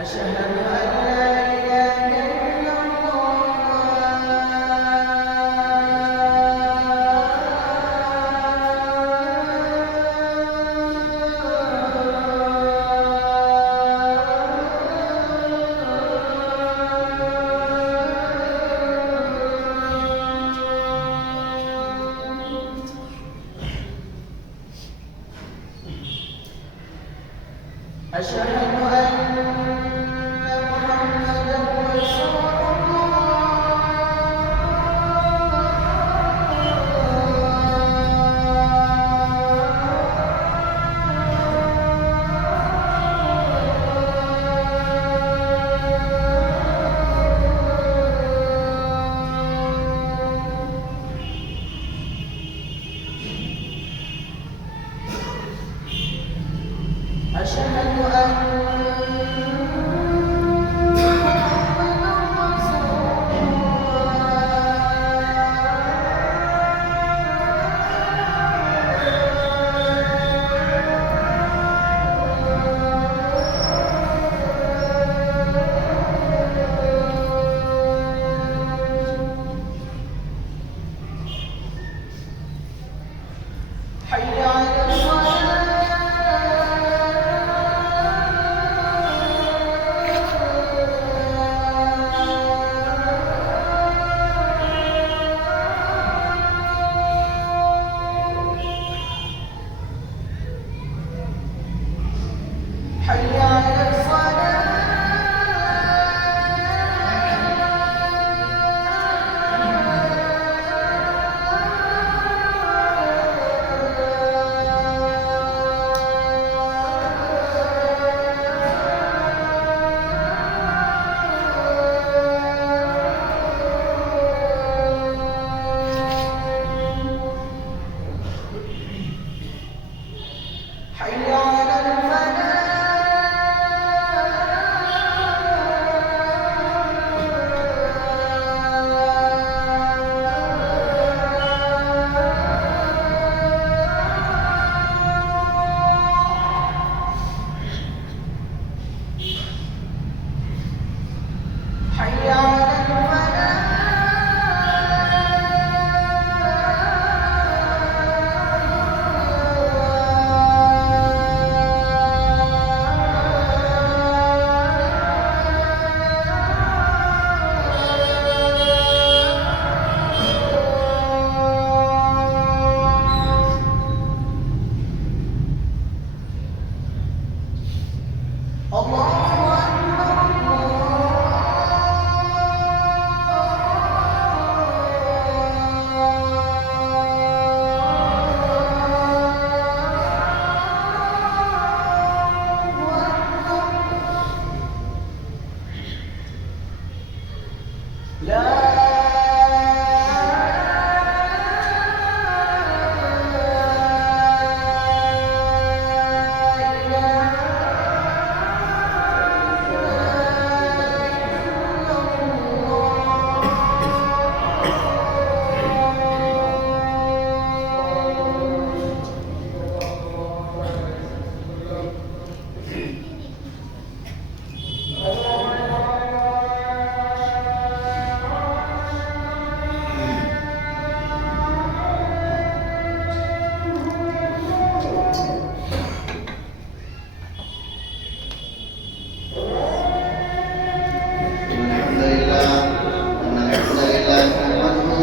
أشهد أن لا إله إلا أشهد أن محمدا رسول أشهد حي على حي على حي على حي على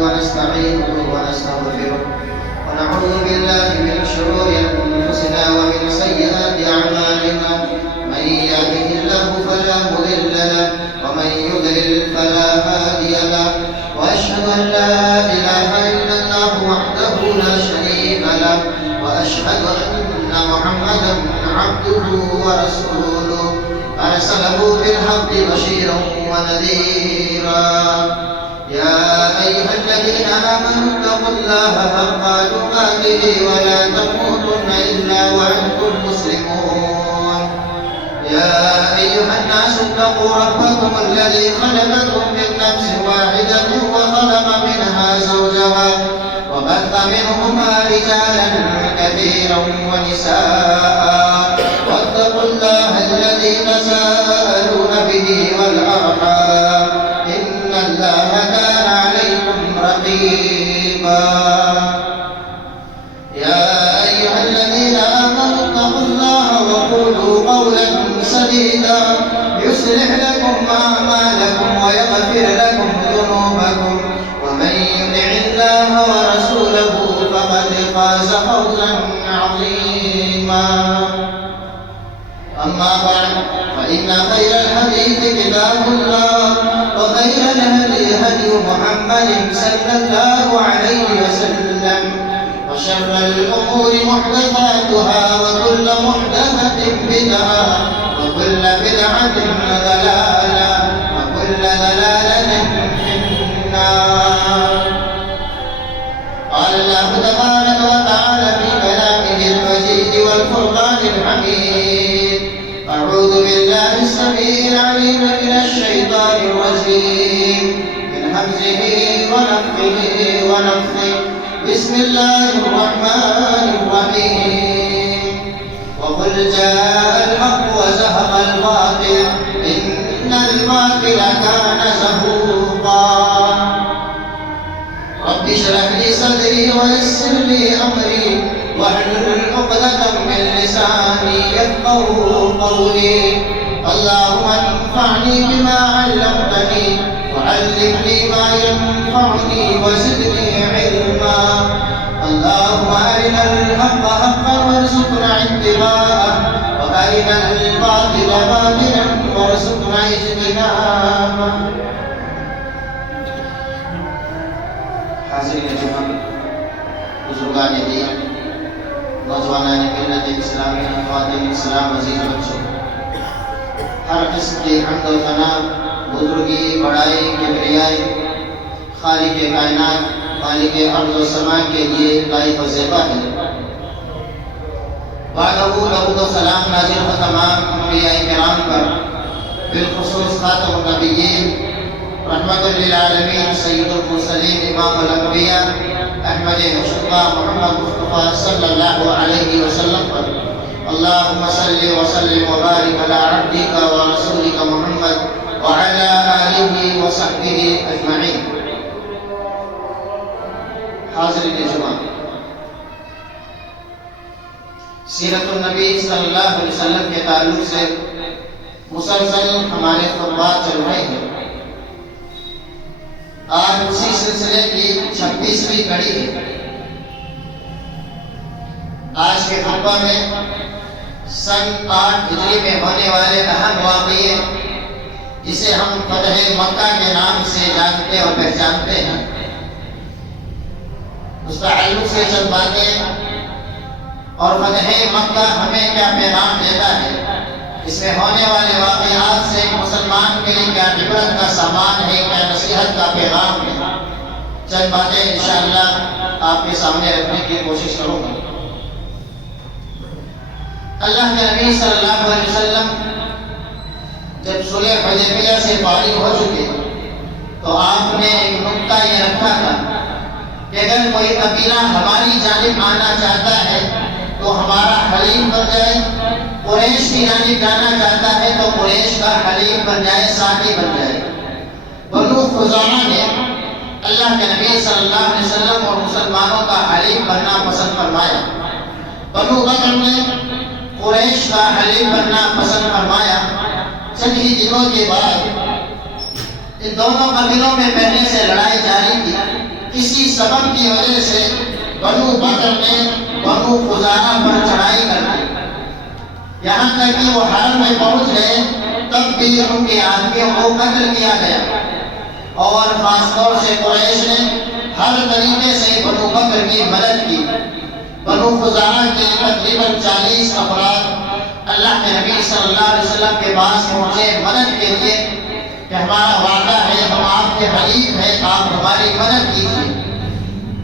ونستعينه ونستغفره ونعوذ بالله من شرور أنفسنا ومن سيئات أعمالنا من يهده الله فلا مضل له ومن يضلل فلا هادي له وأشهد أن لا إله إلا الله وحده لا شريك له وأشهد أن محمدا عبده ورسوله أرسله بالحق بشيرا ونذيرا يا أيها الذين آمنوا اتقوا الله حق تقاته ولا تموتن إلا وأنتم مسلمون يا أيها الناس اتقوا ربكم الذي خلقكم من نفس واحدة وخلق منها زوجها وبث منهما رجالا كثيرا ونساء واتقوا الله الذي تساءلون وقولوا قولا سديدا يصلح لكم أعمالكم ويغفر لكم ذنوبكم ومن يطع الله ورسوله فقد فاز فوزا عظيما. أما بعد فإن خير الحديث كتاب الله وخير الهدي هدي محمد صلى الله عليه وسلم وشر الأمور محدثاتها وكل محدثة بدعة وكل بدعة ضلالة وكل ضلالة في النار. قال الله تبارك وتعالى في كلامه المجيد والفرقان الحميد: أعوذ بالله السميع العليم من الشيطان الرجيم من همزه ونفخه ونفثه. بسم الله الرحمن الرحيم. وقل جاء الحق وزهق الباطل إن الباطل كان زهوقا. رب اشرح لي صدري ويسر لي أمري واحلل عقدة من لساني يفقهوا قولي. اللهم انفعني بما علمتني وعلمني ما ينفعني وزدني علما. اللهم أرنا الحق حقا وارزقنا اتباعه وأرنا الباطل باطلا وارزقنا اجتنابه. حاضرین جمع، بزرگان دین، نوجوانان ملت اسلامی، خواتین اسلام، عزیز بچوں، ہر قسم کی حمد و ثنا، بزرگی، بڑائی، کبریائی خالق کائنات، مالک ارض و سما کے لیے لائق و زیبا ہے. بعدہ درود و سلام نازل ہو تمام انبیاء کرام پر، بالخصوص خاتم النبیین رحمت للعالمین سید المرسلین امام الانبیاء احمد مصطفیٰ محمد مصطفیٰ صلی اللہ علیہ وسلم پر. اللہم صلی وسلم وبارک علی عبدک ورسولک محمد وعلی آلہ وصحبہ اجمعین. حاضرین جمع، سیرت النبی صلی اللہ علیہ وسلم کے تعلق سے مسلسل ہمارے خطبات چل رہے ہیں. آج اسی سلسلے کی 26ویں کڑی ہے. آج کے خطبہ میں سن 8 ہجری میں ہونے والے اہم واقعے جسے ہم فتح مکہ کے نام سے جانتے اور پہچانتے ہیں، اس تعلق سے چند باتیں اور فتح مکہ ہمیں کیا پیغام دیتا ہے، اس میں ہونے والے واقعات سے مسلمان کے لیے کیا عبرت کا سامان ہے، کیا نصیحت کا پیغام ہے. چند باتیں انشاءاللہ آپ کے سامنے رکھنے کی کوشش کروں گا. اللہ کے نبی صلی اللہ علیہ وسلم جب صلح حدیبیہ سے فارغ ہو چکے تو آپ نے ایک نکتہ یہ رکھا تھا کہ اگر کوئی قبیلہ ہماری جانب آنا چاہتا ہے تو ہمارا حلیم بن جائے، قریش کی جانب جانا چاہتا ہے تو قریش کا حلیم بن جائے، ساتھی بن جائے. بنو خزاعہ نے اللہ کے نبی صلی اللہ علیہ وسلم اور مسلمانوں کا حلیم بننا پسند فرمایا. بنو بکر نے قریش کا حلیم بننا پسند فرمایا. چند ہی دنوں کے بعد ان دونوں قبیلوں میں پہلے سے لڑائی جاری تھی. کسی سبب کی وجہ سے بنو بکر نے بنو خزاعہ پر چڑھائی کر دی. یہاں تک کہ وہ حرم میں پہنچ گئے تب بھی ان کے آدمیوں کو قتل کیا گیا. اور خاص طور سے قریش نے ہر طریقے سے بنو بکر کی مدد کی. بنو خزاعہ کے تقریباً 40 افراد اللہ کے نبی صلی اللہ علیہ وسلم کے پاس پہنچے مدد کے لیے کہ ہمارا وعدہ ہے، ہم آپ کے حلیف ہیں، آپ ہماری مدد کیجیے.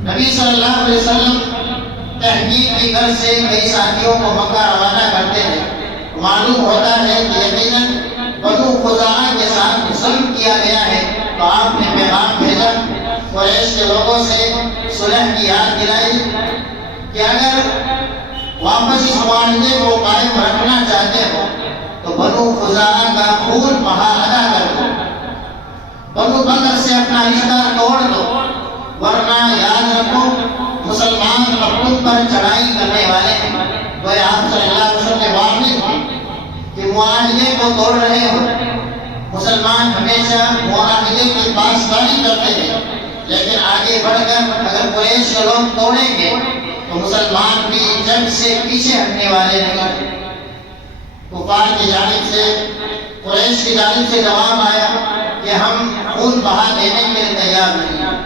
نبی صلی اللہ علیہ وسلم تحقیق کی غرض سے کئی ساتھیوں کو مکہ روانہ کرتے ہیں. معلوم ہوتا ہے کہ یقیناً بنو خزاعہ کے ساتھ ظلم کیا گیا ہے، تو آپ نے پیغام بھیجا، قریش کے لوگوں سے صلح کی یاد دلائی کہ اگر واپس اس معاہدے کو قائم رکھنا چاہتے ہو تو بنو خزاعہ کا خون بہا ادا کر دو، بنو بکر سے اپنا رشتہ توڑ دو، ورنہ یاد رکھو مسلمان اب تم پر چڑھائی کرنے والے ہیں. وہ آپ صلی اللہ علیہ وسلم نے وارننگ کی معاہدے کو توڑ رہے ہو۔ مسلمان ہمیشہ معاہدے کی پاسداری کرتے ہیں، لیکن آگے بڑھ کر اگر قریش کے لوگ توڑیں گے تو مسلمان بھی جنگ سے پیچھے ہٹنے والے نہیں۔ کفار کی جانب سے، قریش کی جانب سے جواب آیا کہ ہم خون بہا دینے کے لیے تیار نہیں،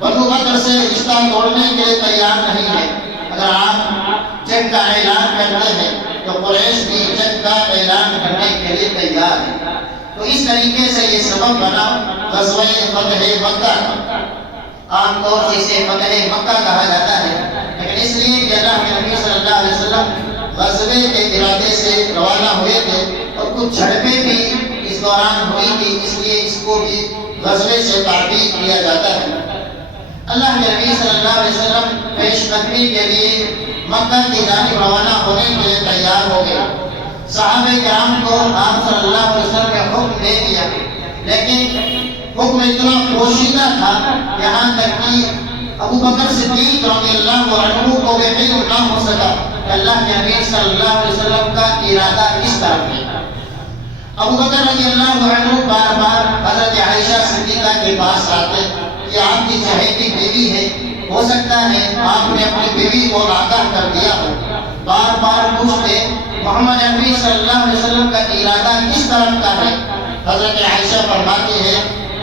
بنو بکر سے رشتہ توڑنے کے لیے تیار نہیں ہے۔ اگر آپ جنگ کا اعلان کرتے ہیں تو قریش بھی جنگ کا اعلان کرنے کے لیے تیار ہے۔ تو اس طریقے سے یہ سبب بنا غزوہ فتح مکہ۔ عام طور سے اسے فتح مکہ کہا جاتا ہے، لیکن اس لیے کہ اللہ کے نبی صلی اللہ علیہ وسلم غزوے کے ارادے سے روانہ ہوئے تھے اور کچھ جھڑپیں بھی اس دوران ہوئی تھی، اس لیے اس کو بھی غزوے سے تعبیر کیا جاتا ہے۔ اللہ کے نبی صلی اللہ علیہ وسلم پیش قدمی کے لیے مکہ کی جانب روانہ ہونے کے لیے تیار ہو گئے۔ صحابہ کرام کو آپ صلی اللہ علیہ وسلم نے حکم دے دیا، لیکن حکم اتنا پوشیدہ تھا یہاں تک کہ ابو بکر صدیق رضی اللہ عنہ کو بھی علم نہ ہو سکا کہ اللہ کے نبی صلی اللہ علیہ وسلم کا ارادہ کس طرف ہے۔ ابو بکر رضی اللہ عنہ بار بار حضرت عائشہ صدیقہ کے پاس آتے، یہ آپ کی چہیتی بیوی ہے، ہو سکتا ہے آپ نے اپنی بیوی کو آگاہ کر دیا ہو۔ بار بار پوچھتے محمد نبی صلی اللہ علیہ وسلم کا ارادہ کس طرف کا ہے۔ حضرت عائشہ فرماتی ہے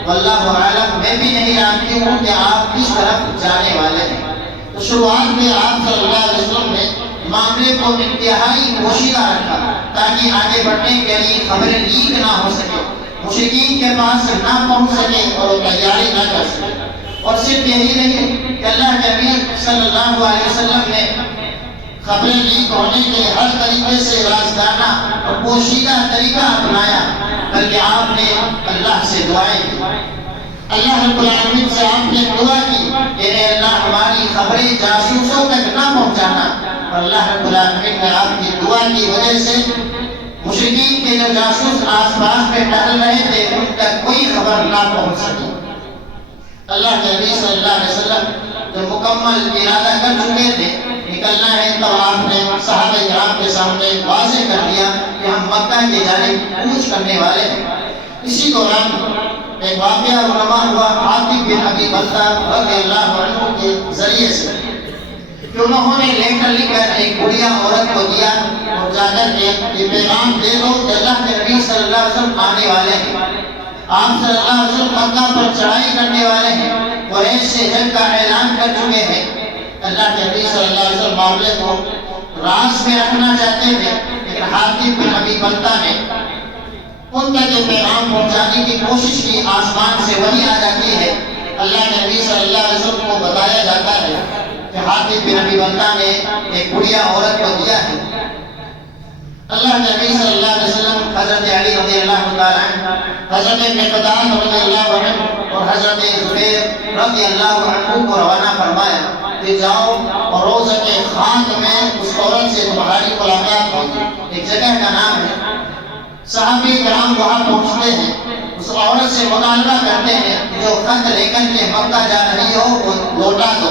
واللہ عالم، میں بھی نہیں جانتی ہوں کہ آپ کس طرف جانے والے ہیں۔ تو شروعات میں آپ صلی اللہ علیہ وسلم نے معاملے کو انتہائی پوشیدہ رکھا تاکہ آگے بڑھنے کے لیے خبریں لیک نہ ہو سکے، مشرکین کے پاس نہ پہنچ سکے اور وہ تیاری نہ کر سکے۔ اور صرف یہی نہیں کہ اللہ کے نبی صلی اللہ علیہ وسلم نے خبریں لیک ہونے کے ہر طریقے سے رازدانہ اور پوشیدہ طریقہ اپنایا، بلکہ آپ نے اللہ سے دعائیں کی۔ اللہ رب العالمین سے آپ نے دعا کی کہ اے اللہ ہماری خبریں جاسوسوں تک نہ پہنچانا، اور اللہ رب العالمین نے آپ کی دعا کی وجہ سے مشرکین کے جو جاسوس آس پاس میں ٹہل رہے تھے ان تک کوئی خبر نہ پہنچ سکی۔ اللہ کے نبی صلی اللہ علیہ وسلم جو مکمل ارادہ کر چکے تھے نکلنا ہے، تو آپ نے صحابہ کرام کے سامنے واضح کر دیا کہ ہم مکہ کی جانب کوچ کرنے والے ہیں۔ اسی دوران ایک واقعہ رونما ہوا حاتب بن ابی بلتہ رضی اللہ عنہ کے ذریعے سے کہ انہوں نے لیٹر لکھ کر ایک بڑھیا عورت کو دیا اور جا کر کے یہ پیغام دے دو کہ اللہ کے نبی صلی اللہ علیہ وسلم آنے والے ہیں، آپ صلی اللہ علیہ وسلم مکہ پر چڑھائی کرنے والے ہیں، قریش سے جنگ کا اعلان کر چکے ہیں۔ اللہ کے نبی صلی اللہ علیہ وسلم معاملے کو راز میں رکھنا چاہتے تھے، لیکن حاتب بن ابی بلتہ نے ان تک یہ پیغام پہنچانے کی کوشش کی۔ آسمان سے وحی آ جاتی ہے، اللہ کے نبی صلی اللہ علیہ وسلم کو بتایا جاتا ہے کہ حاتب بن ابی بلتہ نے ایک بڑھیا عورت کو دیا ہے۔ اللہ کے نبی صلی اللہ علیہ وسلم حضرت علی رضی اللہ تعالیٰ عنہ، حضرت مقداد رضی اللہ عنہ اور حضرت زبیر رضی اللہ عنہ کو روانہ فرمایا کہ جاؤ اور روضہ کے خاک میں اس عورت سے تمہاری ملاقات ہوگی۔ ایک جگہ کا نام ہے۔ صحابی کرام وہاں پہنچتے ہیں، اس عورت سے مطالبہ کرتے ہیں جو خط لے کر کے مکہ جا رہی ہو وہ لوٹا دو۔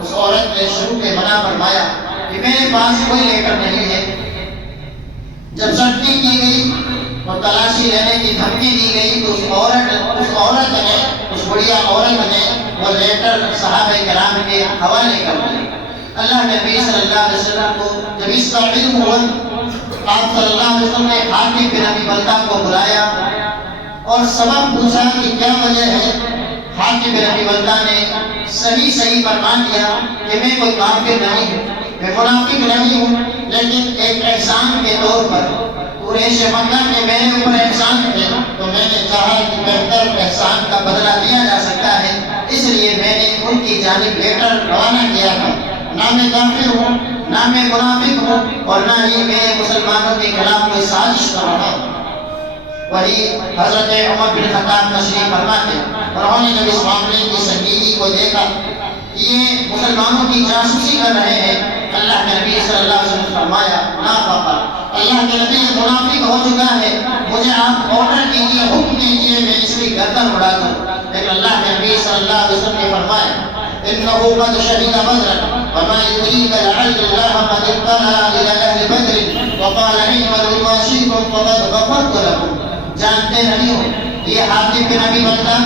اس عورت نے شروع میں منع فرمایا کہ میرے پاس کوئی لیٹر نہیں ہے۔ جب سختی کی گئی اور تلاشی لینے کی دھمکی دی گئی تو اس عورت نے، اس بڑھیا عورت نے وہ لیٹر صحابہ کرام کے حوالے کر دیا۔ اللہ کے نبی صلی اللہ علیہ وسلم کو جب اس کا علم ہوا، آپ صلی اللہ علیہ وسلم نے حاتب بن ابی بلتہ کو بلایا اور سبب پوچھا کہ کیا وجہ ہے۔ حاتب بن ابی بلتہ نے صحیح فرمان دیا کہ میں کوئی کافر نہیں ہوں، میں منافق نہیں ہوں، لیکن ایک احسان کے طور پر قریش مکہ کے میرے اوپر احسان تھے تو میں نے چاہا کہ بہتر احسان کا بدلہ دیا جا سکتا ہے، اس لیے میں نے ان کی جانب لیٹر روانہ کیا تھا۔ نہ میں کافر ہوں، نہ میں منافق ہوں، اور نہ ہی میں مسلمانوں کے خلاف کوئی سازش کر رہا ہوں۔ وہی حضرت عمر بن خطاب تشریف فرما تھے اور انہوں نے جب اس معاملے کی سنجیدگی کو دیکھا یہ مسلمانوں کی جاسوسی کر رہے ہیں، اللہ کے نبی صلی اللہ علیہ وسلم نے فرمایا نافقا، اللہ کے نبی منافق ہو چکا ہے، مجھے آپ آرڈر کیجیے، حکم کیجیے، میں اس کی گردن اڑا دوں۔ لیکن اللہ کے نبی صلی اللہ علیہ وسلم نے فرمایا انه قد شهد بدرا وما يدريك لعل الله قد اطلع الى اهل بدر وقال اعملوا ما شئتم فقد غفرت لكم. جانتے نہیں ہو یہ حاطب بن ابی بلتہ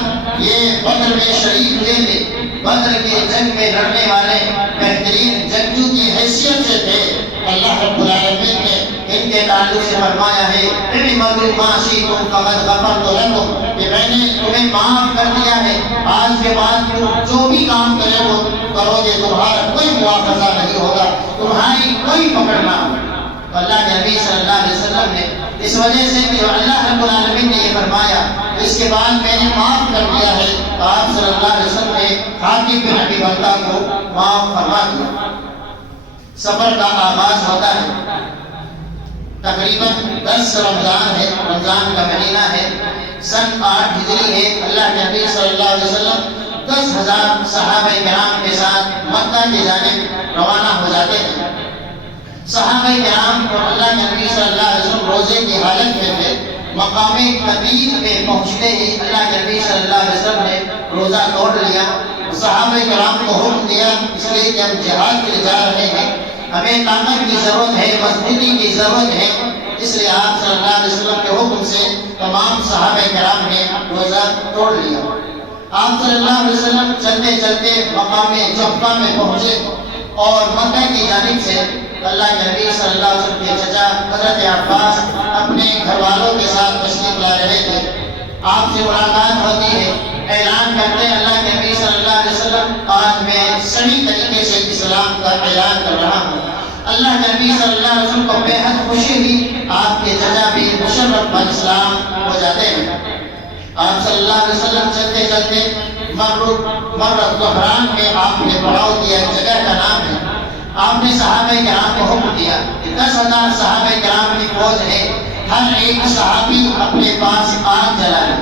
یہ بدر میں شریک ہوئے تھے، بدر کے جنگ میں لڑنے والے بہترین جنگجو کی حیثیت سے تھے. اللہ رب العالمین نے ان کے تعلق سے فرمایا ہے اعملوا ما شئتم فقد غفرت لكم، کہ میں نے تمہیں معاف کر دیا ہے، آج کے بعد تم جو بھی کام کرے وہ کرو گے، تمہارا کوئی مواخذہ نہیں ہوگا، تمہاری کوئی پکڑ نہ ہوگی. اللہ کے نبی صلی اللہ علیہ وسلم نے اس وجہ سے کہ اللہ رب العالمین نے یہ فرمایا اس کے بعد میں نے معاف کر دیا ہے، تو آپ صلی اللہ علیہ وسلم نے حاطب بن ابی بلتہ کو معاف فرما دیا. سفر کا آغاز ہوتا ہے، تقریباً 10 رمضان ہے، رمضان کا مہینہ ہے، سن 8 ہجری ہے. اللہ کے نبی صلی اللہ علیہ وسلم 10,000 صحابہ کرام کے ساتھ مکہ کی جانب روانہ ہو جاتے ہیں. صحابہ کرام اور اللہ کے نبی صلی اللہ علیہ وسلم روزے کی حالت میں تھے. مقام قدیر میں پہنچتے ہی اللہ کے نبی صلی اللہ علیہ وسلم نے روزہ توڑ لیا. صحابہ کرام کو حکم دیا اس لیے کہ ہم جہاد کے لیے جا رہے ہیں، ہمیں طاقت کی ضرورت ہے، مضبوطی کی ضرورت ہے، اس لیے آپ صلی اللہ علیہ وسلم کے حکم سے تمام صحابہ کرام نے روزہ توڑ لیا. آپ صلی اللہ علیہ وسلم چلتے چلتے مقام جعفہ میں پہنچے اور مکہ کی جانب سے اللہ کے نبی صلی اللہ علیہ وسلم کے چچا حضرت عباس اپنے گھر والوں کے ساتھ تشریف لا رہے تھے. آپ سے ملاقات ہوتی ہے، اعلان کرتے ہیں اللہ کے نبی صلی اللہ علیہ وسلم آج میں صحیح طریقے سے اسلام کا اعلان کر رہا ہوں. اللہ کے نبی صلی اللہ علیہ وسلم کو بے حد خوشی ہوئی، آپ کے چچا بھی مشرف بالاسلام ہو جاتے ہیں. آپ صلی اللہ علیہ وسلم چلتے چلتے مرت زہران میں آپ نے پڑاؤ دیا، جگہ کا نام ہے. آپ نے صحابہ کرام کو حکم دیا کہ 10,000 صحابہ کرام کی فوج ہے، ہر ایک صحابی اپنے پاس آگ جلائے.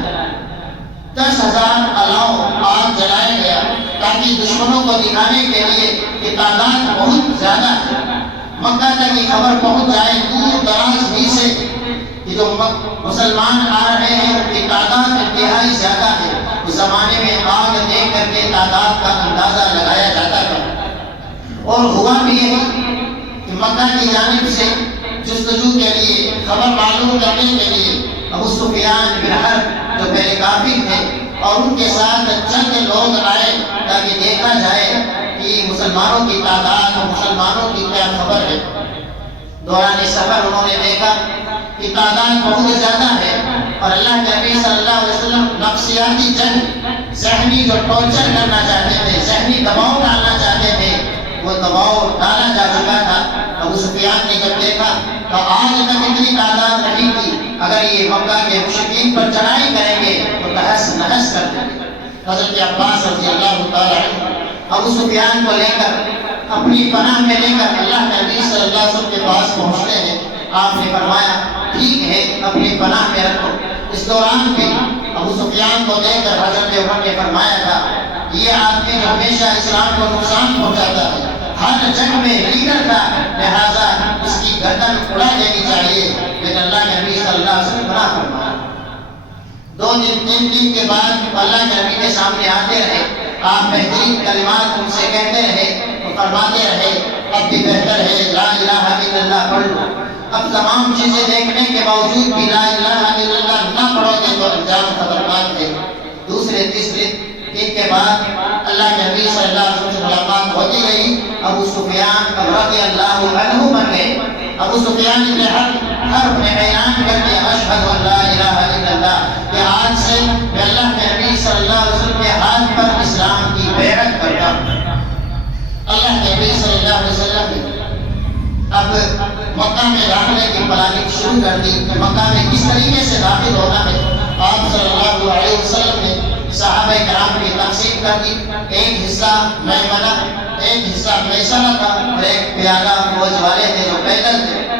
10,000 الاؤ آگ جلایا گیا تاکہ دشمنوں کو دکھانے کے لیے کہ تعداد بہت زیادہ ہے، مکہ تک یہ خبر پہنچ جائے دور دراز بھی سے کہ جو مسلمان آ رہے ہیں ان کی تعداد انتہائی زیادہ ہے. اس زمانے میں آگ دیکھ کر کے تعداد کا اندازہ لگایا جاتا تھا. اور ہوا بھی یہی کہ مکہ کی جانب سے جستجو کے لیے، خبر معلوم کرنے کے لیے ابو سفیان بن حرب جو پہلے کافر تھے اور ان کے ساتھ چند لوگ آئے تاکہ دیکھا جائے کہ مسلمانوں کی تعداد اور مسلمانوں کی کیا خبر ہے. دوران سفر انہوں نے دیکھا کہ تعداد بہت زیادہ ہے اور اللہ کے نبی صلی اللہ علیہ وسلم نفسیاتی جنگ، ذہنی جو ٹارچر کرنا چاہتے تھے، ذہنی دباؤ ڈالنا چاہتے تھے، وہ دباؤ ڈالا جا چکا تھا. ابو سفیان نے جب دیکھا تو آج تک اتنی تعداد نہیں تھی، اگر یہ مکہ کے مشرکین پر چڑھائی کریں گے تو تہس نہس کر دیں گے. حضرت عباس رضی اللہ تعالیٰ عنہ ابو سفیان کو لے کر اپنی پناہ میں لے کر اللہ کے نبی صلی اللہ علیہ وسلم کے پاس پہنچتے ہیں. آپ نے فرمایا ٹھیک ہے اپنی پناہ میں رکھو. اس دوران بھی ابو سفیان کو دیکھ کر حضرت عمر نے فرمایا تھا یہ آدمی جو ہمیشہ اسلام کو نقصان پہنچاتا ہے، ہر جنگ میں لیڈر تھا، لہذا اس کی گردن اڑا دینی چاہیے. لیکن اللہ کے نبی صلی اللہ علیہ وسلم منع فرمایا. 2 دن 3 دن کے بعد اللہ کے نبی کے سامنے آتے رہے، آپ بہترین کلمات ان سے کہتے رہے اور فرماتے رہے اب بھی بہتر ہے لا الہ الا اللہ پڑھ لو. اب تمام چیزیں دیکھنے کے باوجود بھی لا الہ الا اللہ نہ پڑھو گے تو انجام خطرناک ہے. دوسرے تیسرے دن کے بعد اللہ کے نبی صلی اللہ علیہ وسلم سے ملاقات ہوتی گئی. ابو سفیان رضی اللہ عنہ بن گئے. ابو سفیان نے حرب میں اعلان کر دیا اشہد ان لا الہ الا اللہ، کہ آج سے میں اللہ کے نبی صلی اللہ علیہ وسلم کے ہاتھ پر اسلام کی بیعت کرتا ہوں. اللہ کے نبی صلی اللہ علیہ وسلم نے اب مکہ میں داخلے کی پلاننگ شروع کر دی کہ مکہ میں کس طریقے سے داخل ہونا ہے. آپ صلی اللہ علیہ وسلم نے صحابہ کرام کی تقسیم کر دی. ایک حصہ میمنہ، ایک حصہ میسرہ تھا اور ایک پیادہ فوج والے تھے جو پیدل تھے.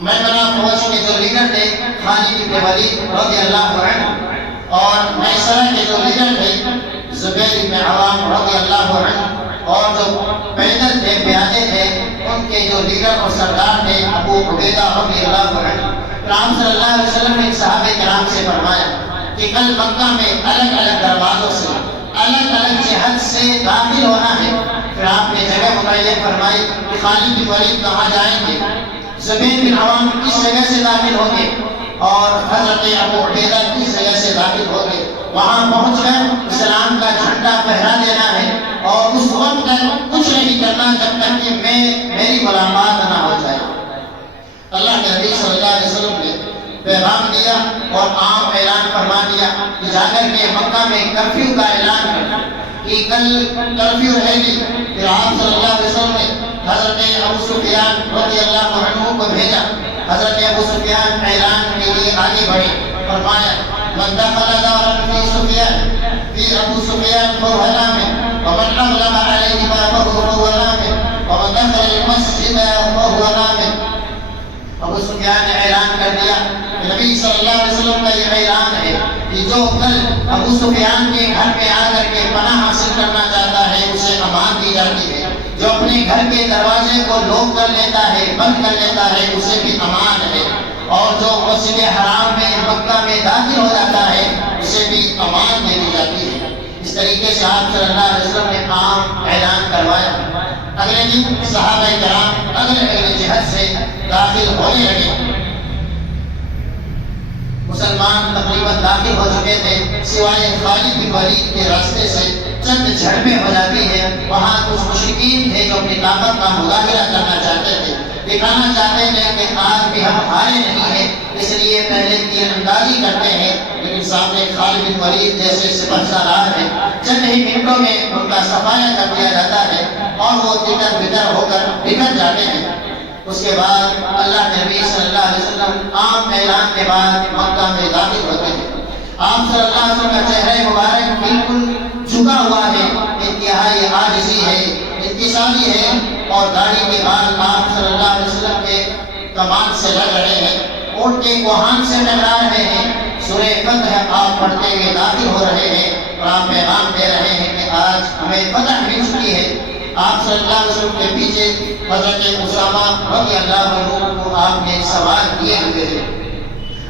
میمنہ فوج کے جو لیڈر تھے خالد بن ولید رضی اللہ عنہ اور میسرہ کے جو لیڈر تھے زبیر بن عوام رضی اللہ عنہ اور جو پیدل تھے پیادے تھے ان کے جو لیڈر اور سردار تھے ابو عبیدہ رضی اللہ عنہ. رام صلی اللہ علیہ وسلم نے صحابہ کرام سے فرمایا کہ کل مکہ میں الگ الگ دروازوں سے الگ الگ جہت سے داخل ہونا ہے. پھر آپ نے جگہ متعین فرمائی کہ خالد بن ولید کہاں جائیں گے. زبیر بن عوام کس جگہ سے داخل ہو گئے اور حضرت ابو عبیدہ کس جگہ سے داخل ہو گئے. وہاں پہنچ کر اسلام کا جھنڈا پھہرا دینا ہے اور اس وقت تک کچھ نہیں کرنا جب تک کہ میری ملاقات نہ ہو جائے. اللہ کے نبی صلی اللہ علیہ وسلم نے پیغام دیا اور عام اعلان فرما دیا کہ جا کر کے مکہ میں کرفیو کا اعلان کرنا کہ کل کرفیو رہے گی. پھر آپ صلی اللہ علیہ وسلم نے حضرت ابو سفیان رضی اللہ عنہ کو بھیجا. حضرت ابو سفیان اعلان کے لیے آگے بڑھے. فرمایا من دخل دارا فی سفیان فی ابو سفیان فهو آمن ومن اغلق علیہ بابہ فهو آمن ومن دخل المسجد فهو آمن. ابو سفیان نے اعلان کر دیا کہ نبی صلی اللہ علیہ وسلم کا یہ اعلان ہے کہ جو کل ابو سفیان کے گھر پہ آ کر کے پناہ حاصل کرنا چاہتا ہے اسے امان دی جاتی ہے. جو اپنے گھر کے دروازے کو لوک کر لیتا ہے بند کر لیتا ہے اسے بھی امان ہے. اور جو مسجد حرام میں مکہ میں داخل ہو جاتا ہے اسے بھی امان دے دی جاتی ہے. اس طریقے سے آپ صلی اللہ علیہ وسلم نے عام اعلان کروایا. اگلے دن صحابہ کرام اگلے جہت سے داخل ہونے لگے. مسلمان تقریباً داخل ہو چکے تھے سوائے خالد بن ولید کے راستے سے چند جھڑپیں ہو جاتی ہیں. وہاں کچھ مشرکین تھے جو اپنی طاقت کا مظاہرہ کرنا چاہتے تھے, دکھانا چاہتے تھے کہ آج بھی ہم ہارے نہیں ہیں, اس لیے پہلے تیر اندازی کرتے ہیں. لیکن سامنے خالد بن ولید جیسے سپہ سالار ہیں, چند ہی منٹوں میں ان کا صفایا کر دیا جاتا ہے اور وہ تتر بتر ہو کر بکھر جاتے ہیں. اس کے بعد اللہ کے نبی صلی اللہ علیہ وسلم عام اعلان کے بعد مکہ میں داخل ہوتے ہیں. آپ صلی اللہ علیہ وسلم کا چہرہ مبارک بالکل جھکا ہوا ہے, انتہائی عاجزی ہے, انکساری ہے, اور داڑھی کے بال آپ صلی اللہ علیہ وسلم کے کمان سے لگ رہے ہیں, اونٹ کے کوہان سے ٹکرا رہے ہیں. سورہ فتح آپ پڑھتے ہوئے داخل ہو رہے ہیں اور آپ پیغام دے رہے ہیں کہ آج ہمیں فتح مل چکی ہے. آپ صلی اللہ علیہ وسلم کے پیچھے حضرت اسامہ رضی اللہ عنہ کو آپ نے سوال کیے ہوئے ہیں.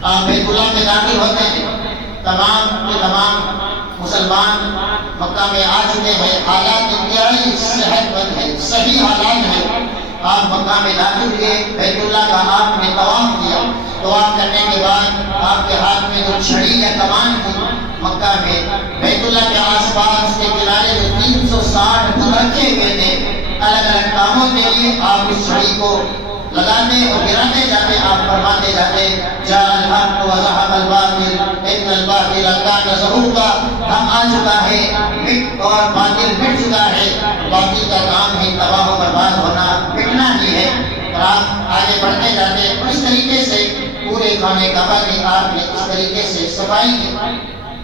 آپ بیت اللہ میں داخل ہوتے ہیں. تمام کے تمام مسلمان مکہ میں آ چکے ہیں, حالات انتہائی صحت مند ہیں, صحیح حالات ہیں. آپ مکہ میں داخل ہوئے, بیت اللہ کا آپ نے طواف کیا. طواف کرنے کے بعد آپ کے ہاتھ میں جو چھڑی یا کمان تھی, مکہ میں بیت اللہ کے آس پاس کے کنارے جو 360 پھول رکھے ہوئے تھے الگ الگ کاموں کے لیے, آپ اس چھڑی کو لگاتے اور گراتے جاتے. آپ فرماتے جاتے جاء الحق وذهب الباطل ان الباطل كان زهوقا. ہم آ چکا ہے مٹ اور باطل مٹ چکا ہے. باطل کا کام ہی تباہ و برباد ہونا, مٹنا ہی ہے. اور آپ آگے بڑھتے جاتے. اس طریقے سے پورے خانہ کعبہ کی آپ نے اس طریقے سے صفائی کی.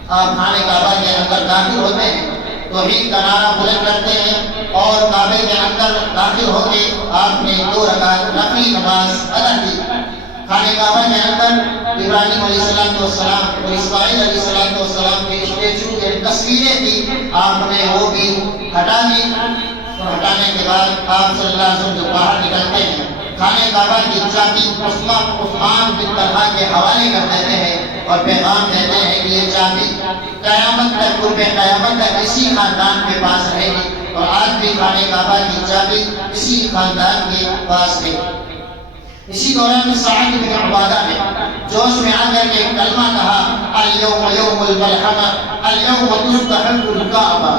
آپ خانہ کعبہ کے اندر داخل ہوتے ہیں, توحید کا نعرہ بلند کرتے ہیں اور کعبے کے اندر داخل ہو کے آپ نے 2 رکعت نفلی نماز ادا کی. خانہ کعبہ کے اندر ابراہیم علیہ السلام اور اسماعیل علیہ السلام کے اسٹیچو کی تصویریں تھی, آپ نے وہ بھی ہٹا دی. اور ہٹانے کے بعد آپ صلی اللہ علیہ وسلم جو باہر نکلتے ہیں, خانہ کعبہ کی چابی عثمان بن طلحہ کے حوالے کر دیتے ہیں اور پیغام دیتے ہیں کہ یہ چابی قیامت تک, قرب قیامت تک اسی خاندان کے پاس رہے گی. اور آج بھی خانہ کعبہ کی چابی اسی خاندان کے پاس ہے. اسی دوران سعد بن عبادہ نے جوش میں آ کر کے کلمہ کہا الیوم یوم الملحمہ الیوم تستحق الکعبہ,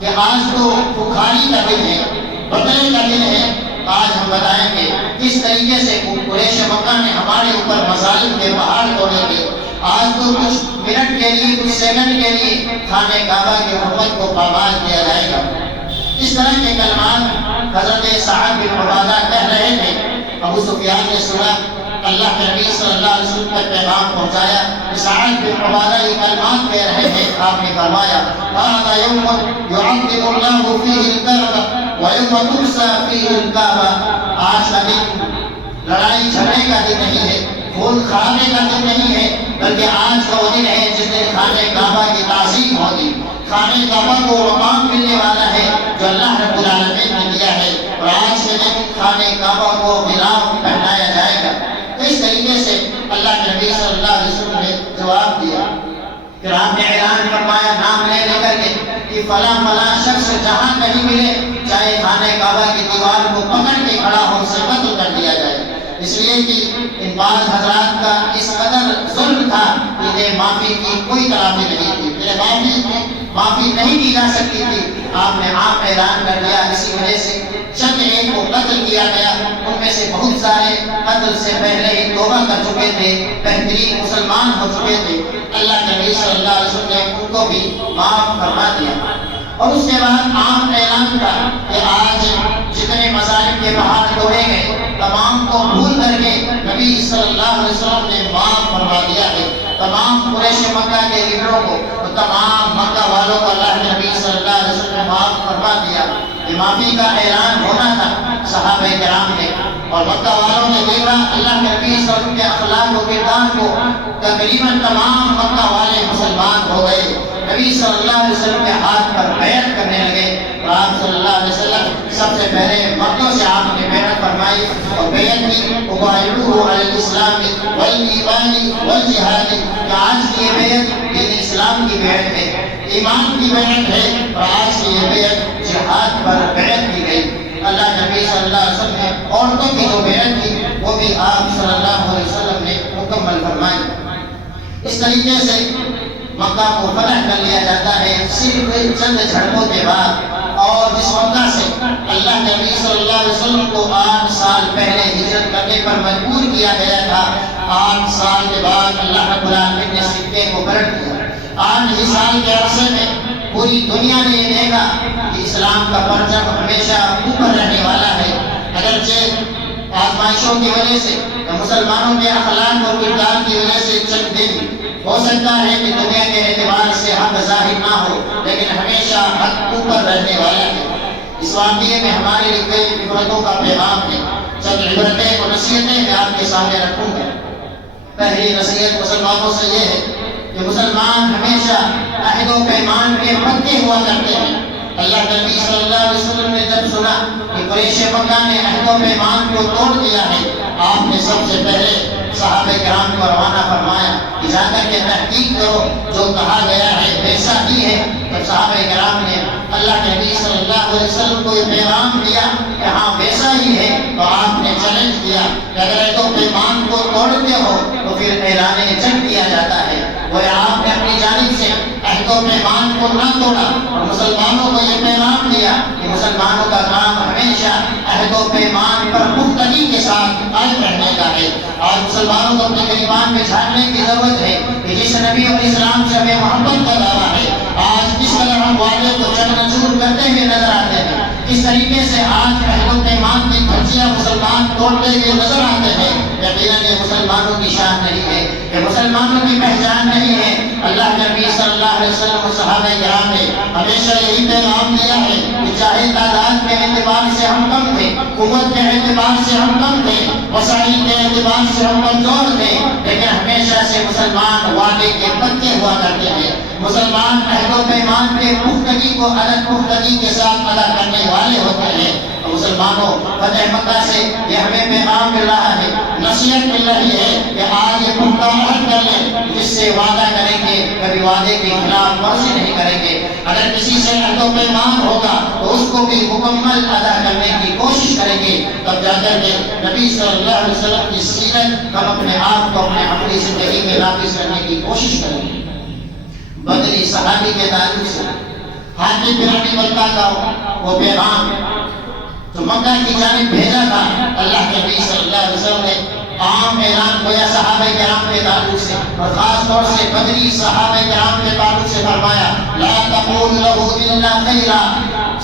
کہ آج تو بخاری کا دن ہے, بدلے کا دن ہے. آج ہم بتائیں گے کس طریقے سے قریش مکہ نے ہمارے اوپر مظالم کے پہاڑ توڑے تھے. آج تو کچھ منٹ کے لیے, کچھ سیکنڈ کے لیے خانہ کعبہ کی حرمت کو پامال کیا جائے گا. اس طرح کے کلمات حضرت سعد بن عبادہ کہہ رہے تھے. ابو سفیان نے سنا, اللہ کے نبی صلی اللہ علیہ وسلم کا پیغام پہنچایا. سعد بن عبادہ یہ کلمات کہہ رہے ہیں. آپ نے فرمایا هذا يوم يعظم الله فيه الكعبة ويوم ترسى فيه الكعبة. آج کا دن لڑائی جھگڑے کا دن نہیں ہے, خون خرابے کا دن نہیں ہے, بلکہ آج کا وہ دن ہے جس دن خانہ کعبہ کی تعظیم ہوگی. خانہ کعبہ کو مقام ملنے والا ہے جو اللہ رب العالمین نے دیا ہے, اور آج کے دن خانہ کعبہ کو غلام پہنایا جائے گا. اس طریقے سے اللہ کے نبی صلی اللہ علیہ وسلم نے جواب دیا. پھر آپ نے اعلان فرمایا نام لے کر کے کہ فلاں فلاں شخص جہاں کہیں ملے, چاہے خانہ کعبہ کی دیوار کو پکڑ کے کھڑا ہو, اسے قتل کر دیا جائے. اس لیے کہ ان بعض حضرات کا اس قدر ظلم تھا کہ انہیں معافی کی کوئی تلافی نہیں تھی، معافی نہیں کی جا سکتی تھی۔ آپ نے عام اعلان کر دیا، اسی وجہ سے چند ایک کو قتل کیا گیا، ان میں سے بہت سارے قتل سے پہلے ہی توبہ کر چکے تھے، بہترین مسلمان ہو چکے تھے۔ اللہ کے نبی صلی اللہ علیہ وسلم نے ان کو بھی معاف فرما دیا۔ اور اس کے بعد عام اعلان کا کہ آج جتنے مظالم کے پہاڑ توڑے گئے تمام کو بھول کر کے نبی صلی اللہ علیہ وسلم نے معاف فرما دیا ہے۔ تمام قریش مکہ کے لیڈروں کو، تمام مکہ والوں کو اللہ کے نبی صلی اللہ علیہ وسلم نے معاف فرما دیا۔ یہ معافی کا اعلان ہونا تھا صحابہ کرام نے، اور مکہ والوں نے دیکھا اللہ کے نبی صلی اللہ علیہ وسلم کے اخلاق و کردار کو، تقریباً تمام مکہ والے مسلمان ہو گئے، نبی صلی اللہ علیہ وسلم کے ہاتھ پر بیعت کرنے لگے۔ اور آپ صلی اللہ علیہ وسلم سب سے پہلے مکوں سے آپ نے بیعت فرمائی اور بیعت کی، وبایعوہ علی الاسلام والایمان والجہاد، کہ آج کی یہ بیعت دین اسلام کی بیعت ہے، ایمان کی بیعت ہے، اور آج کی یہ بیعت جہاد پر بیعت کی گئی۔ اللہ نبی صلی اللہ علیہ وسلم نے عورتوں کی جو بیعت کی وہ بھی آپ صلی اللہ علیہ وسلم نے مکمل فرمائی۔ اس طریقے سے مکہ کو فتح کر لیا جاتا ہے صرف چند جھڑپوں کے بعد، اور جس موقع سے اللہ کے نبی صلی اللہ علیہ وسلم کو 8 سال پہلے ہجرت کرنے پر مجبور کیا گیا تھا، 8 سال کے بعد اللہ رب العالمین نے سکے کو پلٹ دیا۔ 8 ہی سال کے عرصے میں پوری دنیا نے یہ دیکھا کہ اسلام کا پرچم ہمیشہ اوپر رہنے والا ہے، اگرچہ آزمائشوں کی وجہ سے، مسلمانوں کے اخلاق اور کردار کی وجہ سے چند دن ہو سکتا ہے کہ دنیا کے اعتبار سے حق ظاہر نہ ہو، لیکن ہمیشہ حق اوپر رہنے والا ہے۔ اس واقعے میں ہمارے لیے کئی عبرتوں کا پیغام ہے، چند عبرتیں اور نصیحتیں میں آپ کے سامنے رکھوں گا۔ پہلی نصیحت مسلمانوں سے یہ ہے کہ مسلمان ہمیشہ عہد و پیمان کے پکے ہوا کرتے ہیں۔ اللہ کے نبی صلی اللہ علیہ وسلم نے جب سنا کہ قریش مکہ نے عہد و پیمان کو توڑ دیا ہے، آپ نے سب سے پہلے صحابہ کرام کو روانہ فرمایا کہ جا کر کے تحقیق کرو، جو کہا گیا ہے ویسا ہی ہے۔ جب صحابہ کرام نے اللہ کے نبی صلی اللہ علیہ وسلم کو یہ پیغام دیا کہ ہاں ویسا ہی ہے، تو آپ نے چیلنج کیا کہ اگر عہد و پیمان کو توڑتے ہو تو پھر اعلان جنگ کیا جاتا ہے۔ وہ آپ نے اپنی جانب سے عہد و پیمان کو نہ توڑا اور مسلمانوں کو یہ پیغام دیا کہ مسلمانوں کا کام ہمیشہ عہد و پیمان پر پختگی کے ساتھ قائم رہنے کا ہے۔ آج مسلمانوں کو اپنے ایمان میں جھانکنے کی ضرورت ہے کہ جس نبی اور اسلام سے ہمیں محبت کا دعویٰ ہے، آج کس طرح ہم وعدے کو چکنا-چور کرتے ہوئے نظر آتے ہیں، کس طریقے سے آج عہد و پیمان کی دھجیاں مسلمان توڑتے ہوئے نظر آتے ہیں۔ یقیناً یہ مسلمانوں کی شان نہیں ہے، یہ مسلمانوں کی پہچان نہیں ہے۔ اللہ کے نبی صلی اللہ علیہ وسلم اور صحابہ کرام نے ہمیشہ یہی پیغام دیا ہے کہ چاہے تعداد کے اعتبار سے ہم کم تھے، قوت کے اعتبار سے ہم کم تھے، وسائل کے اعتبار سے ہم کمزور تھے، لیکن ہمیشہ سے مسلمان وعدے کے پکے ہوا کرتے ہیں۔ مسلمان عہد و پیمان کے پختگی کو الگ پختگی کے ساتھ ادا کرنے والے ہوتے ہیں۔ مسلمانوں، فتح مکہ سے یہ ہمیں پیغام مل رہا ہے، نصیحت مل رہی ہے کہ آج یہ پختہ عہد کر لیں، جس سے وعدہ کریں گے کبھی وعدے کے خلاف ورزی نہیں کریں گے۔ اگر کسی سے عہد و پیمان ہوگا تو اس کو بھی مکمل ادا کرنے کی کوشش کریں گے، تب جا کر کے نبی صلی اللہ علیہ وسلم کی سیرت ہم اپنے آپ کو اپنے عملی زندگی میں نافذ کرنے کی کوشش کریں گے۔ بدری صحابی کے تعلق سے حاطب بن ابی بلتہ کا وہ پیغام جو مکہ کی جانب بھیجا تھا، اللہ کے نبی صلی اللہ علیہ وسلم نے عام اعلان کیا صحابہ کرام کے تعلق سے، اور خاص طور سے بدری صحابہ کرام کے تعلق سے فرمایا لا تقول له الا خیرا،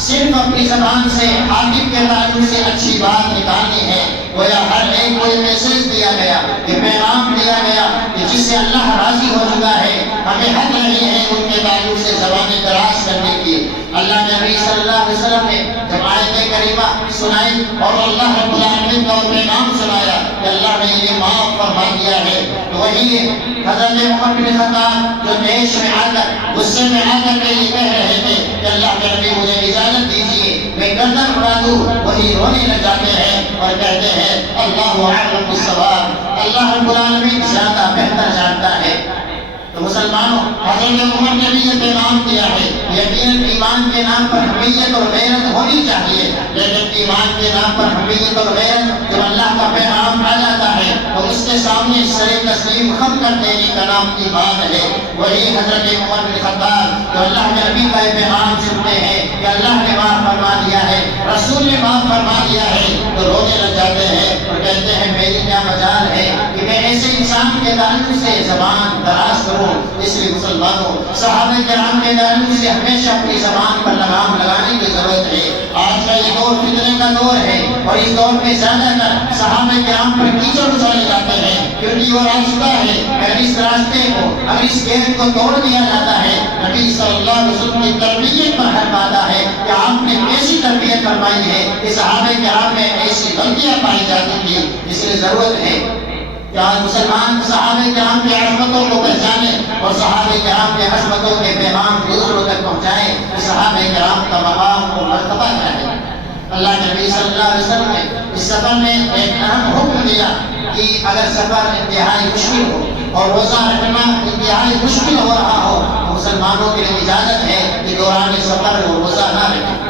صرف اپنی زبان سے حاطب کے تعلق سے اچھی بات نکالنی ہے۔ گویا ہر ایک کو میسج دیا گیا، یہ پیغام دیا گیا کہ جس سے اللہ راضی ہو چکا ہے، ہمیں حق نہیں ہے ان کے تعلق سے زبانیں دراز کرنے کی۔ اللہ کے نبی صلی اللہ علیہ وسلم نے جب آیت کریمہ سنائی اور اللہ رب العالمین کا پیغام سنایا کہ اللہ نے یہ معاف فرما دیا ہے، تو وہی حضرت عمر بن خطاب جو دیش میں آ کر غصے میں آ کر یہ کہہ رہے تھے کہ اللہ کے نبی مجھے اجازت دیجیے میں گردن اڑا دوں، وہی رونے لگ جاتے ہیں اور کہتے ہیں اللہ اعلم بالصواب، اللہ رب العالمین زیادہ بہتر جانتا ہے۔ تو مسلمانوں حضرت عمر نے بھی یہ پیغام دیا ہے یقیناً ایمان کے نام پر حمیت اور غیرت ہونی چاہیے، لیکن ایمان کے نام پر حمیت اور غیرت جب اللہ کا پیغام آ جاتا ہے تو اس کے سامنے سر تسلیم خم کر دینے کا نام ایمان ہے۔ وہی حضرت عمر بن خطاب جو اللہ کے نبی کا پیغام سنتے ہیں کہ اللہ نے معاف فرما دیا ہے، رسول نے معاف فرما دیا ہے، تو رونے لگ جاتے ہیں اور کہتے ہیں میری کیا مجال ہے کہ میں ایسے انسان کے تعلق سے زبان دراز کروں۔ اس لیے مسلمانوں صحابہ کرام کے تعلق سے ہمیشہ اپنی زبان پر لگام لگانے کی ضرورت ہے۔ آج کا یہ دور فتنے کا دور ہے اور اس دور میں زیادہ تر صحابہ کرام پر کیچڑ اچھالے جاتے ہیں کیونکہ وہ راستہ ہے، اگر اس راستے کو اگر اس گیٹ کو توڑ دیا جاتا ہے، نبی صلی اللہ علیہ وسلم کی تربیت پر حق آتا ہے کہ آپ نے کیسی تربیت فرمائی ہے کہ صحابہ کرام میں ایسی غلطیاں پائی جاتی تھی۔ اس لیے ضرورت ہے کہ آج مسلمان صحابہ کرام کی عظمتوں کو پہچانیں اور صحابہ کرام کی عظمتوں کے پیغام دوسروں تک پہنچائیں کہ صحابہ کرام کا مقام اور مرتبہ کیا ہے۔ اللہ کے نبی صلی اللہ علیہ وسلم نے اس سفر میں ایک اہم حکم دیا کہ اگر سفر انتہائی مشکل ہو اور روزہ رکھنا انتہائی مشکل ہو رہا ہو تو مسلمانوں کے لیے اجازت ہے کہ دوران سفر وہ روزہ نہ رکھیں۔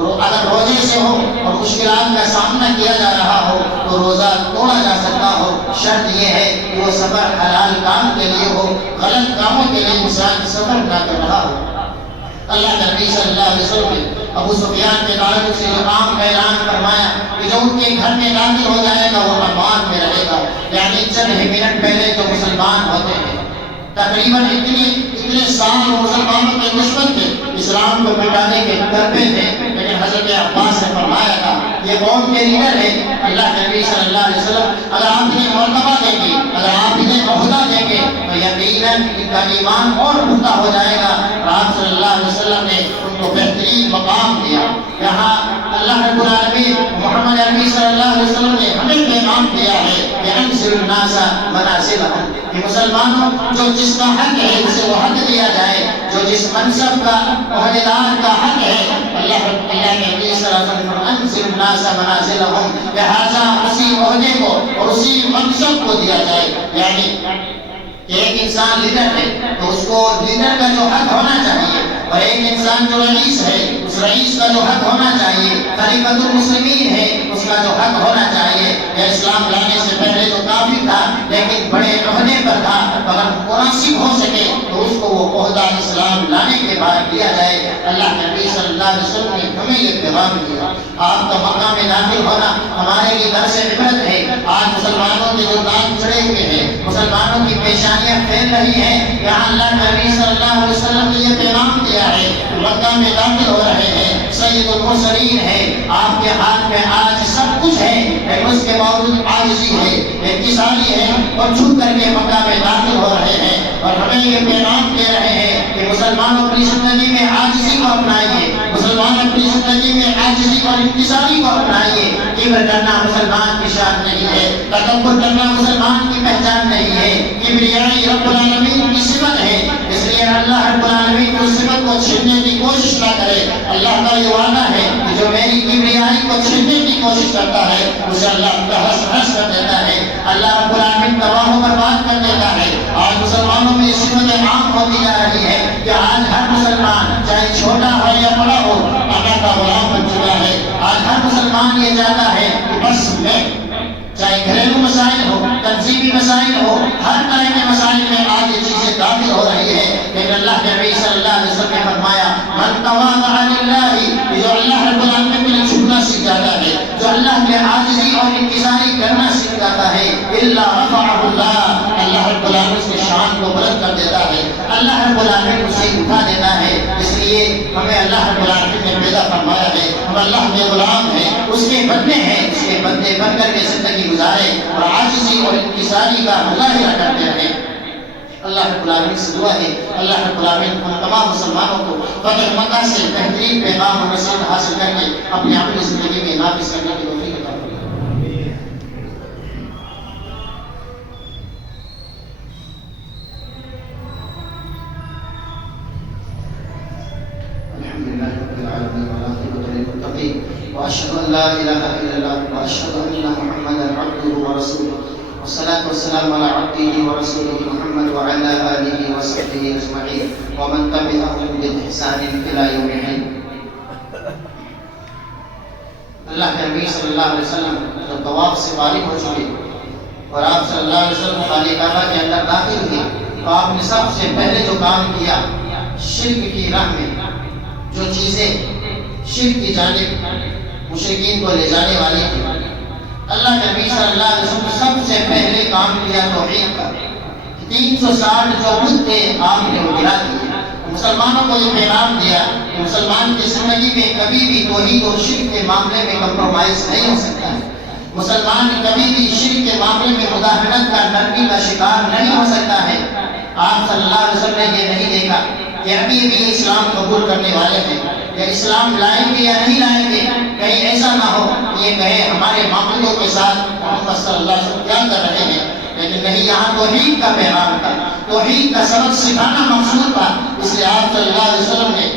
اگر روزے سے ہو اور مشکلات کا سامنا کیا جا رہا ہو تو روزہ توڑا جا سکتا ہو، شرط یہ ہے کہ وہ سفر حلال کام کے لیے ہو، غلط کاموں کے لیے انسان سفر نہ کر رہا ہو۔ اللہ کے نبی صلی اللہ علیہ وسلم نے ابو سفیان کے تعلق سے جو عام کا اعلان فرمایا کہ جو ان کے گھر میں داخل ہو جائے گا وہ امان میں رہے گا، یعنی چند ہی منٹ پہلے جو مسلمان ہوتے ہیں تقریباً اتنے سال مسلمانوں کے دشمن تھے، اسلام کو مٹانے کے کرتے تھے، لیکن حضرت عباس نے فرمایا تھا یہ قوم کے لیڈر ہے۔ اللہ کے نبی صلی اللہ علیہ وسلم اگر آپ انہیں مرتبہ دیں گے، اگر آپ انہیں عہدہ دیں گے تو یقیناً ان کا ایمان اور پختہ ہو جائے گا۔ آپ صلی اللہ علیہ وسلم نے ان کو بہترین مقام دیا۔ یہاں اللہ رب العالمین محمد عربی صلی اللہ علیہ وسلم نے ہمیں پیغام دیا ہے کہ انزل الناس منازلهم، کہ مسلمانوں جو جس کا حق ہے اسے وہ حق دیا جائے، جو جس منصب کا عہدیدار کا حق ہے اللہ کے نبی صلی اللہ علیہ وسلم نے انزل الناس منازلهم، لہذا اسی عہدے کو اور اسی منصب کو دیا جائے۔ یعنی ایک انسان لیڈر ہے تو اس کو لیڈر کا جو حق ہونا چاہیے، اور ایک انسان جو رئیس ہے اس رئیس کا جو حق ہونا چاہیے، خلیفۃ المسلمین ہے اس کا جو حق ہونا چاہیے۔ اسلام لانے سے پہلے تو کافی تھا لیکن بڑے عہدے پر تھا، اگر مناسب ہو سکے تو اس کو وہ عہدہ اسلام لانے کے بعد دیا جائے۔ اللہ کے نبی صلی اللہ علیہ وسلم نے ہمیں یہ پیغام دیا۔ آپ کا مقام میں داخل ہونا ہمارے لیے درس عبرت ہے۔ آج مسلمانوں کے جو دانت چڑھے ہوئے ہیں، مسلمانوں کی پیشانیاں پھیل رہی ہیں، یہاں اللہ کے نبی صلی اللہ علیہ وسلم نے یہ پیغام دیا ہے، مکہ میں داخل ہو رہے ہیں، سید المرسلین ہے، آپ کے ہاتھ میں آج سب کچھ ہے لیکن اس کے باوجود عاجزی ہے، انکساری ہے اور جھک کر کے مکہ میں داخل ہو رہے ہیں، اور ہمیں یہ پیغام دے رہے ہیں کہ مسلمانوں اپنی زندگی میں عاجزی کو اپنائیے، مسلمان اپنی زندگی میں عاجزی اور انکساری کو اپنائیے۔ کبر کرنا مسلمان کی شان نہیں ہے، تکبر کرنا مسلمان کی پہچان نہیں ہے، کبریائی رب العالمین کی صفت ہے، اس لیے اللہ رب العالمین کی صفت کو چھیننے کی کوشش نہ کرے۔ اللہ کا یہ وعدہ ہے کہ جو میری کبریائی کو چھیننے کی کوشش کرتا ہے اسے اللہ ہنس کر دیتا ہے، اللہ رب العالمین تباہ و برباد کر دیتا ہے۔ آج مسلمانوں میں یہ صفت عام ہوتی جا رہی ہے کہ آج ہر مسلمان چاہے چھوٹا ہو یا بڑا ہو اللہ کا غلام بن چکا ہے۔ آج ہر مسلمان یہ چاہتا ہے کہ بس میں چاہے گھریلو مسائل ہو، تنظیمی مسائل ہو، ہر طرح کے مسائل میں آج یہ چیزیں داخل ہو رہی ہے، لیکن اللہ کے نبی صلی اللہ علیہ وسلم نے فرمایا من تواضع للہ، جو اللہ رب العالمین کے لیے جھکنا سیکھ جاتا ہے، جو اللہ کے عاجزی اور انکساری کرنا سیکھ جاتا ہے، الا رفعہ اللہ، اللہ رب العالمین اس کی شان کو بلند کر دیتا ہے، اللہ رب العالمین اسے اٹھا دیتا ہے۔ اس لیے ہمیں اللہ رب العالمین نے پیدا فرمایا ہے، ہم اللہ کے غلام ہیں، اس کے بندے ہیں، اس کے بندے بن کر کے زندگی گزارے اور عاجزی اور انکساری کا مظاہرہ کرتے رہیں۔ اللہ رب العالمین سے دعا ہے اللہ رب العالمین ہم تمام مسلمانوں کو فتح مکہ سے بہترین پیغام اور نصیحت حاصل کر کے اپنی عملی زندگی میں نافذ کرنے کی توفیق عطا فرمائے۔ الحمدللہ رب العالمین والعاقبۃ للمتقین واشهد ان لا اله الا الله واشهد ان محمدا عبده ورسوله والصلاة والسلام على عبده ورسوله محمد وعلى آله وصحبه أجمعين ومن تبعهم بإحسان إلى يوم الدين. اللہ کے نبی صلی اللہ علیہ وسلم جب طواف سے فارغ ہو چکے اور آپ صلی اللہ علیہ وسلم خانہ کعبہ کے اندر داخل ہوئے تو آپ نے سب سے پہلے جو کام کیا، شرک کی راہ میں جو چیزیں شرک کی جانب مشرکین کو لے جانے والی تھی، اللہ کے نبی صلی اللہ علیہ وسلم نے سب سے پہلے کام کیا توحید کا. 360 جو بت تھے آپ نے وہ گرا دیے. مسلمانوں کو یہ پیغام دیا کہ مسلمان کی زندگی میں کبھی بھی توحید اور شرک کے معاملے میں کمپرومائز نہیں ہو سکتا ہے. مسلمان کبھی بھی شرک کے معاملے میں مداہنت کا، نرمی کا شکار نہیں ہو سکتا ہے. آپ صلی اللہ علیہ وسلم نے یہ نہیں دیکھا کہ ابھی بھی اسلام قبول کرنے والے ہیں یا اسلام لائیں گے یا نہیں لائیں گے. کہیں ایسا نہ ہو یہ کہے ہمارے معبودوں کے ساتھ محمد صلی اللہ علیہ وسلم کیا کر رہے ہیں. لیکن نہیں، یہاں توحید کا پیغام تھا، توحید کا سبق سکھانا مقصود تھا. اس لیے آپ صلی اللہ علیہ وسلم نے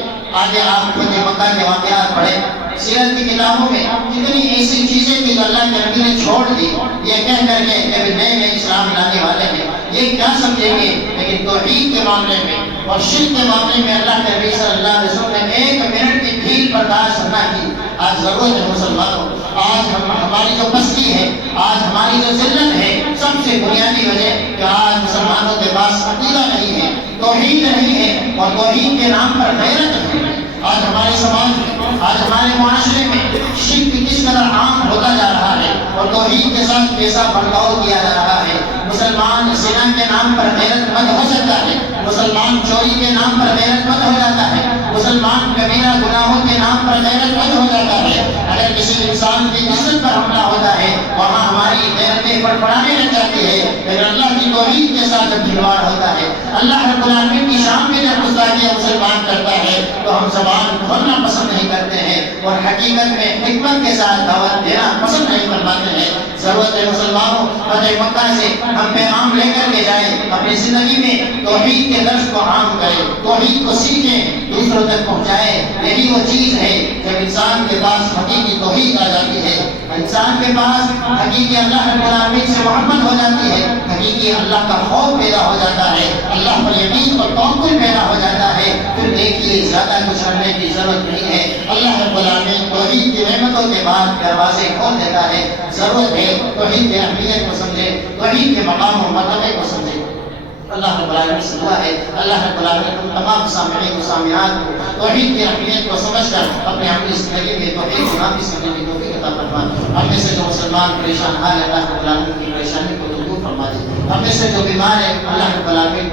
آگے آپ فتح مکہ کے واقعات پڑھے. سیرت کی کتابوں میں کتنی ایسی چیزیں تھیں جو اللہ کے نبی نے چھوڑ دی یہ کہہ کر کے کہ نئے نئے اسلام لانے والے ہیں، یہ کیا سمجھیں گے. لیکن توحید کے معاملے میں اور شرک کے معاملے میں اللہ کے نبی صلی اللہ علیہ وسلم نے 1 منٹ کی ڈھیل برداشت نہ کی. آج ضرورت ہے مسلمانوں، آج ہماری جو پستی ہے، آج ہماری جو ذلت ہے، سب سے بنیادی وجہ کہ آج مسلمانوں کے پاس عقیدہ نہیں ہے، توحید نہیں ہے اور توحید کے نام پر غیرت نہیں ہے. آج ہمارے سماج میں، آج ہمارے معاشرے میں شرک کس قدر عام ہوتا جا رہا ہے اور توحید کے ساتھ کیسا برتاؤ کیا جا رہا ہے. مسلمان زنا کے نام پر غیرت مند ہو سکتا ہے، مسلمان چوری کے نام پر غیرت مند ہو جاتا ہے، مسلمان کبیرہ گناہوں کے نام پر غیرت مند ہو جاتا ہے. اگر کسی انسان کی عزت پر حملہ ہوتا ہے وہاں ہماری غیرتیں فڑفڑانے لگ جاتی ہے. لیکن اللہ کی توحید کے ساتھ جب کھلواڑ ہوتا ہے، اللہ رب العالمین کی شان میں جب گستاخی مسلمان کرتا ہے تو ہم زبان کھولنا پسند نہیں کرتے ہیں اور حقیقت میں حکمت کے ساتھ دعوت دینا پسند نہیں فرماتے ہیں. ضرورت ہے مسلمانوں فتح مکہ سے ہم پیغام لے کر کے جائیں، اپنی زندگی میں توحید کے درس کو عام کریں، توحید کو سیکھیں، دوسروں تک پہنچائیں. یہی وہ چیز ہے جب انسان کے پاس حقیقی توحید آ جاتی ہے، انسان کے پاس حقیقی اللہ رب العالمین سے محبت ہو جاتی ہے، حقیقی اللہ کا خوف پیدا ہو جاتا ہے، اللہ پر یقین اور توکل پیدا ہو جاتا ہے. پھر دیکھیے زیادہ کچھ کرنے کی ضرورت نہیں ہے. اللہ رب العالمین توحید کی نعمتوں کے بعد دروازے کھول دیتا ہے. ضرورت ہے توحید کی اہمیت کو سمجھے، توحید کے مقام و مرتبے کو سمجھے. اللہ رب العالمین سے دعا ہے اللہ رب العالمین ہم تمام سامعین و سامعات کو توحید کی اہمیت کو سمجھ کر اپنے عملی زندگی میں توحید کو نافذ کرنے کی توفیق عطا فرمائے. ہم میں سے جو مسلمان پریشان حال ہے اللہ رب العالمین کی پریشانی کو دور فرما دے. ہم میں سے جو بیمار ہے اللہ رب العالمین